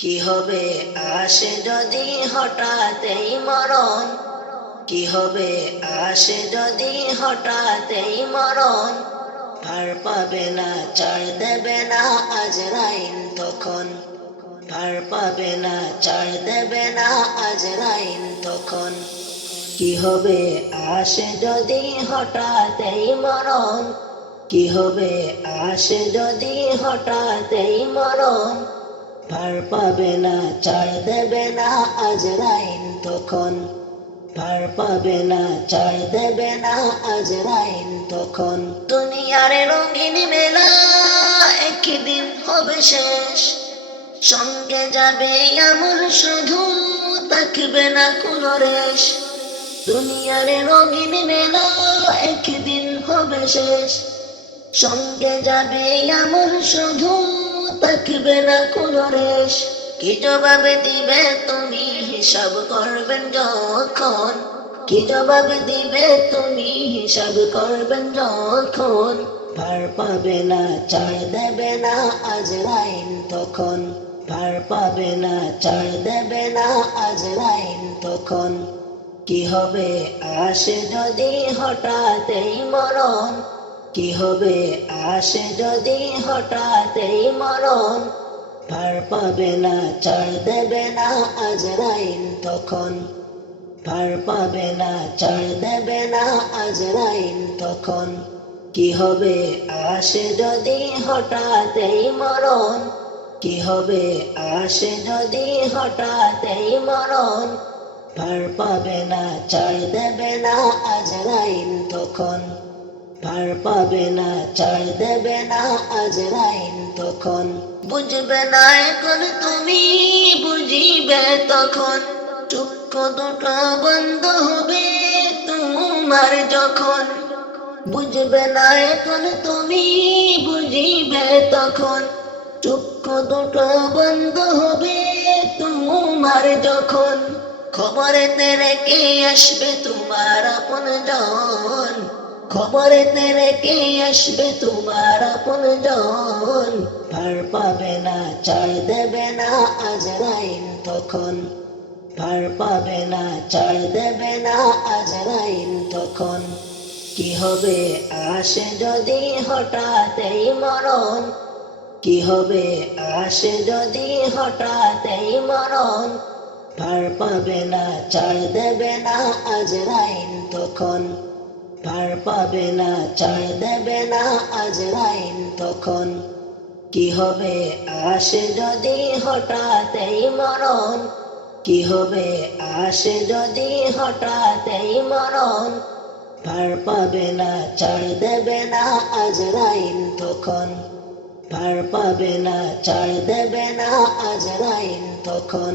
কি হবে আসে যদি হঠাৎই মরণ, কি হবে আসে যদি হঠাৎই মরণ, ভার পাবে না ছাড় দেবে না আজরাইল তখন, ভার পাবে না ছাড় দেবে না আজরাইল তখন। কি হবে আসে যদি হঠাৎই মরণ, কি হবে আসে যদি হঠাৎই মরণ, ভার পাবে না ছাড় দেবে না আজরাইল তখন, ভার পাবে না ছাড় দেবে না আজরাইল তখন। দুনিয়ার রঙিন মেলা একদিন হবে শেষ, সঙ্গে যাবে আমল শুধু, থাকবে না কোনো রেশ। দুনিয়ার রঙিন মেলা একদিন হবে শেষ, সঙ্গে যাবে আমল শুধু, থাকবে না কোনো রেশ। কি জবাব দিবে তুমি হিসাব করবেন যখন, কি জবাব দিবে তুমি হিসাব করবেন যখন, ভার পাবে না ছাড় দেবে না আজরাইল তখন, ভার পাবে না ছাড় দেবে না আজরাইল তখন। কি হবে আসে যদি হঠাৎই মরণ, কি হবে আসে যদি হঠাৎই মরণ, ভার পাবে না ছাড় দেবে না আজরাইল তখন, ভার পাবে না ছাড় দেবে না আজরাইল তখন। কি হবে আসে যদি হঠাৎই মরণ, কি হবে আসে যদি হঠাৎই মরণ, ভার পাবে না ছাড় দেবে না আজরাইল তখন, ভার পাবে না ছাড় দেবে না আজরাইল তখন। বুঝবে না এখন তুমি, বুঝিবে তখন, চক্ষু দুটো বন্ধ হবে তোমার যখন। বুঝবে না এখন তুমি, বুঝিবে তখন, চক্ষু দুটো বন্ধ হবে তোমার যখন। খবরেতে রেখে আসবে তোমার আপন জন, খবরেতে রেখে আসবে তোমার আপন জন, ভার পাবে না ছাড় দেবে না আজরাইল তখন, ভার পাবে না ছাড় দেবে না আজরাইল তখন। কি হবে আসে যদি হঠাৎই মরণ, কি হবে আসে যদি হঠাৎই মরণ, ভার পাবে না ছাড় দেবে না আজরাইল তখন, ভার পাবে না ছাড় দেবে না আজরাইল তখন। কি হবে আসে যদি হঠাৎই মরণ, কি হবে আসে যদি হঠাৎই মরণ, ভার পাবে না ছাড় দেবে না আজরাইল তখন, ভার পাবে না ছাড় দেবে না আজরাইল তখন।